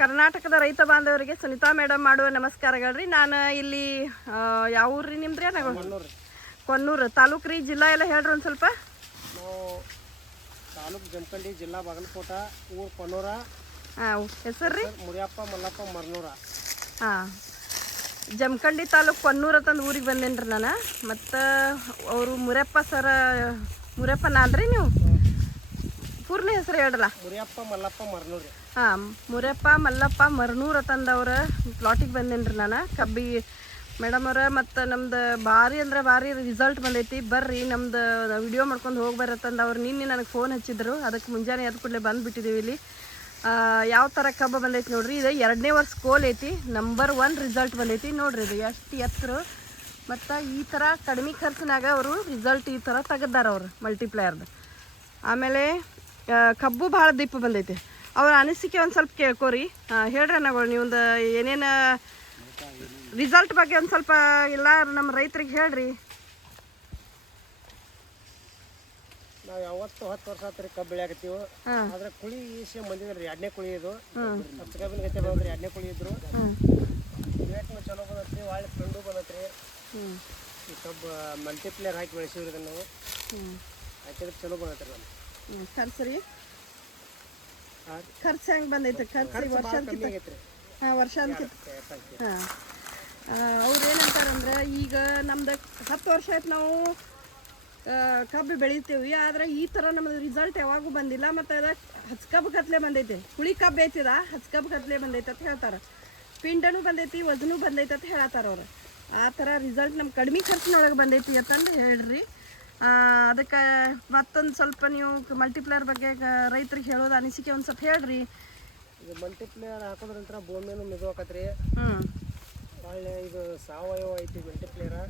ಕರ್ನಾಟಕದ ರೈತ ಬಾಂಧವರಿಗೆ ಸುನಿತಾ ಮೇಡಮ್ ಮಾಡುವ ನಮಸ್ಕಾರಗಳು ರೀ. ನಾನು ಇಲ್ಲಿ ಯಾವ ಊರು ರೀ ನಿಮ್ದು ರೀ? ಕೊನ್ನೂರು ತಾಲೂಕು ರೀ. ಜಿಲ್ಲಾ ಎಲ್ಲ ಹೇಳ್ರಿ ಒಂದು ಸ್ವಲ್ಪ. ನಾವು ತಾಲೂಕು ಜಮಖಂಡಿ, ಜಿಲ್ಲಾ ಬಾಗಲಕೋಟ, ಊರು ಕೊನ್ನೂರ. ಹೆಸರು ರೀ? ಮುರಿಯಪ್ಪ ಮಲ್ಲಪ್ಪ ಮರ್ನೂರ. ಜಮಖಂಡಿ ತಾಲೂಕು ಕೊನ್ನೂರು ಅಂತಂದು ಊರಿಗೆ ಬಂದೇನಿ ರೀ ನಾನು. ಮತ್ತು ಅವರು ಮುರಿಯಪ್ಪ ನಾನ್ರಿ ನೀವು ಪೂರ್ಣ ಹೆಸರು ಹೇಳ್ರಲ್ಲ? ಮುರಿಯಪ್ಪ ಮಲ್ಲಪ್ಪ ಮರ್ನೂರು. ಮುರಿಯಪ್ಪ ಮಲ್ಲಪ್ಪ ಮರ್ನೂರು ಅಂತಂದವ್ರ ಪ್ಲಾಟಿಗೆ ಬಂದೇನಿ ರೀ ನಾನು. ಕಬ್ಬಿ ಮೇಡಮ್ ಅವ್ರ ಮತ್ತು ನಮ್ದು ಭಾರಿ ಅಂದ್ರೆ ಭಾರಿ ರಿಸಲ್ಟ್ ಬಂದೈತಿ, ಬರ್ರಿ ನಮ್ದು ವಿಡಿಯೋ ಮಾಡ್ಕೊಂಡು ಹೋಗಿ ಬರತ್ತಂದು ಅವ್ರು ನಿನ್ನೆ ನನಗೆ ಫೋನ್ ಹಚ್ಚಿದ್ರು. ಅದಕ್ಕೆ ಮುಂಜಾನೆ ಎದ್ದು ಕೂಡಲೇ ಬಂದುಬಿಟ್ಟಿದ್ದೀವಿ ಇಲ್ಲಿ. ಯಾವ ಥರ ಕಬ್ಬು ಬಂದೈತಿ ನೋಡ್ರಿ. ಇದು 2ನೇ ವರ್ಷ ಕೋಲ್ ಐತಿ. ನಂಬರ್ 1 ರಿಸಲ್ಟ್ ಬಂದೈತಿ ನೋಡ್ರಿ. ಇದು ಎಷ್ಟು ಎತ್ತರ ಮತ್ತು ಈ ಥರ ಕಡಿಮೆ ಖರ್ಚಿನಾಗ ಅವರು ರಿಸಲ್ಟ್ ಈ ಥರ ತೆಗೆದಾರ ಅವರು ಮಲ್ಟಿಪ್ಲೈಯರ್ದು. ಆಮೇಲೆ ಕಬ್ಬು ಭಾಳ ದಿಪ್ಪ ಬಂದೈತಿ. ಅವ್ರ ಅನಿಸಿಕೆ ಒಂದು ಸ್ವಲ್ಪ ಕೇಳ್ಕೊರಿ. ಹೇಳ್ರಿ ಅನ್ನಗಳು ನೀವೊಂದು ಏನೇನು ರಿಸಲ್ಟ್ ಬಗ್ಗೆ ಒಂದು ಸ್ವಲ್ಪ ಎಲ್ಲ ನಮ್ಮ ರೈತರಿಗೆ ಹೇಳ್ರಿ. ನಾವು ಯಾವತ್ತು 10 ವರ್ಷ ಆತ್ರಿ ಕಬ್ಬು ಬೆಳೆಯಾಕತ್ತೀವಿ. ಆದ್ರೆ ಕುಳಿ ಈಸೆ ಬಂದಿದ್ರಿ 2ನೇ ಕುಳಿ ಇದು. 10 ಕಬ್ಬಿನ ಗತಿ ಬಂದ್ರಿ 2ನೇ ಕುಳಿ ಇದ್ರು. ರೇಟ್ನು ಚಲೋ ಬಂದತ್ರಿ, ಒಳ್ಳೆ ಫ್ರೆಂಡು ಬಂದತ್ರಿ. ಈ ಕಬ್ಬು ಮಲ್ಟಿಪ್ಲೇಯರ್ ಹಾಕಿ ಬೆಳೆಸಿವ್ರಿ ಇದನ್ನು ನಾವು. ಹಾಕಿದ್ರೆ ಚಲೋ ಬಂದತ್ರಿ ನಮ್ಗೆ. ಖರ್ಚು ರೀ? ಖರ್ಚು ಹೆಂಗೆ ಬಂದೈತೆ? ಖರ್ಚು ವರ್ಷ ವರ್ಷ ಅಂತ. ಅವ್ರು ಏನಂತಾರಂದ್ರೆ, ಈಗ ನಮ್ದು 10 ವರ್ಷ ಆಯ್ತು ನಾವು ಕಬ್ಬು ಬೆಳಿತೀವಿ, ಆದರೆ ಈ ಥರ ನಮ್ಮದು ರಿಸಲ್ಟ್ ಯಾವಾಗೂ ಬಂದಿಲ್ಲ. ಮತ್ತು ಅದಕ್ಕೆ ಹಚ್ಕಬ್ಬು ಕತ್ಲೆ ಬಂದೈತೆ. ಹುಳಿ ಕಬ್ಬು ಐತಿದ ಹಚ್ಕಬ್ಬು ಕತ್ಲೆ ಬಂದೈತೆ ಅಂತ ಹೇಳ್ತಾರೆ. ಪಿಂಡನೂ ಬಂದೈತಿ, ವಜನೂ ಬಂದೈತೆ ಅಂತ ಹೇಳತ್ತಾರ ಅವ್ರು. ಆ ಥರ ರಿಸಲ್ಟ್ ನಮ್ಮ ಕಡಿಮೆ ಖರ್ಚಿನೊಳಗೆ ಬಂದೈತಿ ಅಂತಂದು ಹೇಳ್ರಿ. ಅದಕ್ಕೆ ಮತ್ತೊಂದು ಸ್ವಲ್ಪ ನೀವು ಮಲ್ಟಿಪ್ಲೇಯರ್ ಬಗ್ಗೆ ರೈತರಿಗೆ ಹೇಳೋದು ಅನಿಸಿಕೆ ಒಂದು ಸ್ವಲ್ಪ ಹೇಳ್ರಿ. ಇದು ಮಲ್ಟಿಪ್ಲೇಯರ್ ಹಾಕೋದ್ರಂತರ ಭೂಮಿನೂ ಮೆದುವಾಕತ್ರಿ. ಒಳ್ಳೆ ಇದು ಸಾವಯವ ಐತಿ ಮಲ್ಟಿಪ್ಲೇಯರ್.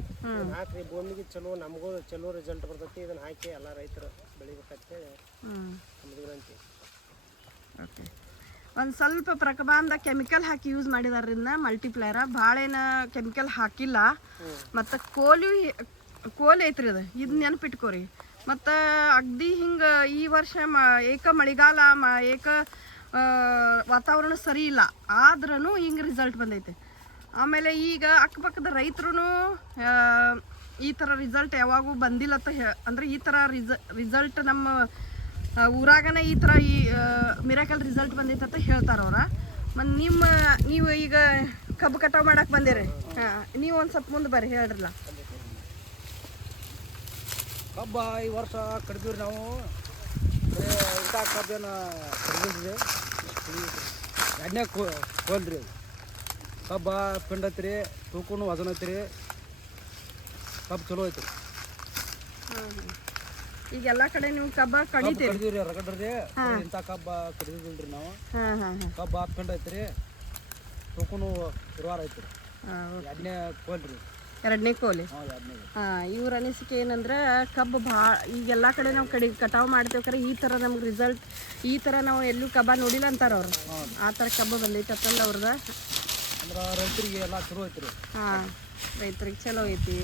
ಹಾಕ್ರಿ ಭೂಮಿಗೆ ಚಲೋ, ನಮಗೂ ಚಲೋ ರಿಸಲ್ಟ್ ಬರ್ತೈತಿ. ಇದನ್ನ ಹಾಕಿ ಎಲ್ಲ ರೈತರು ಬೆಳಿಬೇಕಂತೇಳಿ ನಮ್ದು ವಿನಂತಿ. ಓಕೆ. ಒಂದು ಸ್ವಲ್ಪ ಪ್ರಕಬಾಂಧ ಕೆಮಿಕಲ್ ಹಾಕಿ ಯೂಸ್ ಮಾಡಿದಾರಿಂದ ಮಲ್ಟಿಪ್ಲೇಯರ ಭಾಳ ಏನು ಕೆಮಿಕಲ್ ಹಾಕಿಲ್ಲ. ಮತ್ತು ಕೋಲ್ ಐತ್ರಿ ಅದು, ಇದು ನೆನಪಿಟ್ಕೋರಿ. ಮತ್ತು ಅಗ್ದಿ ಹಿಂಗೆ ಈ ವರ್ಷ ಏಕ ಮಳೆಗಾಲ ಏಕ ವಾತಾವರಣ ಸರಿ ಇಲ್ಲ, ಆದ್ರೂ ಹಿಂಗೆ ರಿಸಲ್ಟ್ ಬಂದೈತೆ. ಆಮೇಲೆ ಈಗ ಅಕ್ಕಪಕ್ಕದ ರೈತರು ಈ ಥರ ರಿಸಲ್ಟ್ ಯಾವಾಗೂ ಬಂದಿಲ್ಲ ಅಂತ ಅಂದರೆ ಈ ಥರ ರಿಸಲ್ಟ್ ನಮ್ಮ ಊರಾಗನೇ ಈ ಥರ ಮಿರಾಕಲ್ ರಿಸಲ್ಟ್ ಬಂದೈತೆ ಅಂತ ಹೇಳ್ತಾರೆ ಅವ್ರ. ಮತ್ತು ನೀವು ಈಗ ಕಬ್ಬು ಕಟಾವು ಮಾಡಕ್ಕೆ ಬಂದಿರಿ. ನೀವು ಒಂದು ಸ್ವಲ್ಪ ಮುಂದೆ ಬರ್ರಿ, ಹೇಳ್ರಲ್ಲ. ಕಬ್ಬ ಈ ವರ್ಷ ಕಡಿದೀವಿ ನಾವು. ಇಂಥ ಕಬ್ಬೇನು ಕಡಿದಿದ್ವಿ 2ನೇ ಕೋಲ್ರಿ. ಕಬ್ಬ ಪಿಂಡ್ ಐತ್ರಿ, ತೂಕನು ವಜನ ಐತ್ರಿ. ಕಬ್ಬು ಚಲೋ ಐತ್ರಿ. ಈಗ ಎಲ್ಲ ಕಡೆ ನೀವು ಕಬ್ಬ ಕಡಿತೀರಿ ರಗಡ್ರಿ. ಇಂಥ ಕಬ್ಬ ಕಡಿದಿಲ್ರಿ ನಾವು. ಕಬ್ಬ ಪಿಂಡ್ ಐತ್ರಿ, ತೂಕನು ಇರುವಾರ ಐತ್ರಿ. 2ನೇ ಕೋಲ್ರಿ. 2ನೇ ಕೋಲಿ. ಇವ್ರ ಅನಿಸಿಕೆ ಏನಂದ್ರೆ ಕಬ್ಬು ಭಾಳ ಈಗೆಲ್ಲ ಕಡೆ ನಾವು ಕಟಾವು ಮಾಡ್ತೇವೆ, ಈ ಥರ ನಮ್ಗೆ ರಿಸಲ್ಟ್ ಈ ಥರ ನಾವು ಎಲ್ಲೂ ಕಬ್ಬ ನೋಡಿಲ್ಲ ಅಂತಾರೆ ಅವರು. ಆ ಥರ ಕಬ್ಬು ಬಂದೈತೆ ಅಂತಂದು ಅವ್ರದ್ದು. ರೈತರಿಗೆ ಎಲ್ಲ ಚಲೋ ಐತ್ರಿ. ರೈತರಿಗೆ ಚಲೋ ಐತಿ.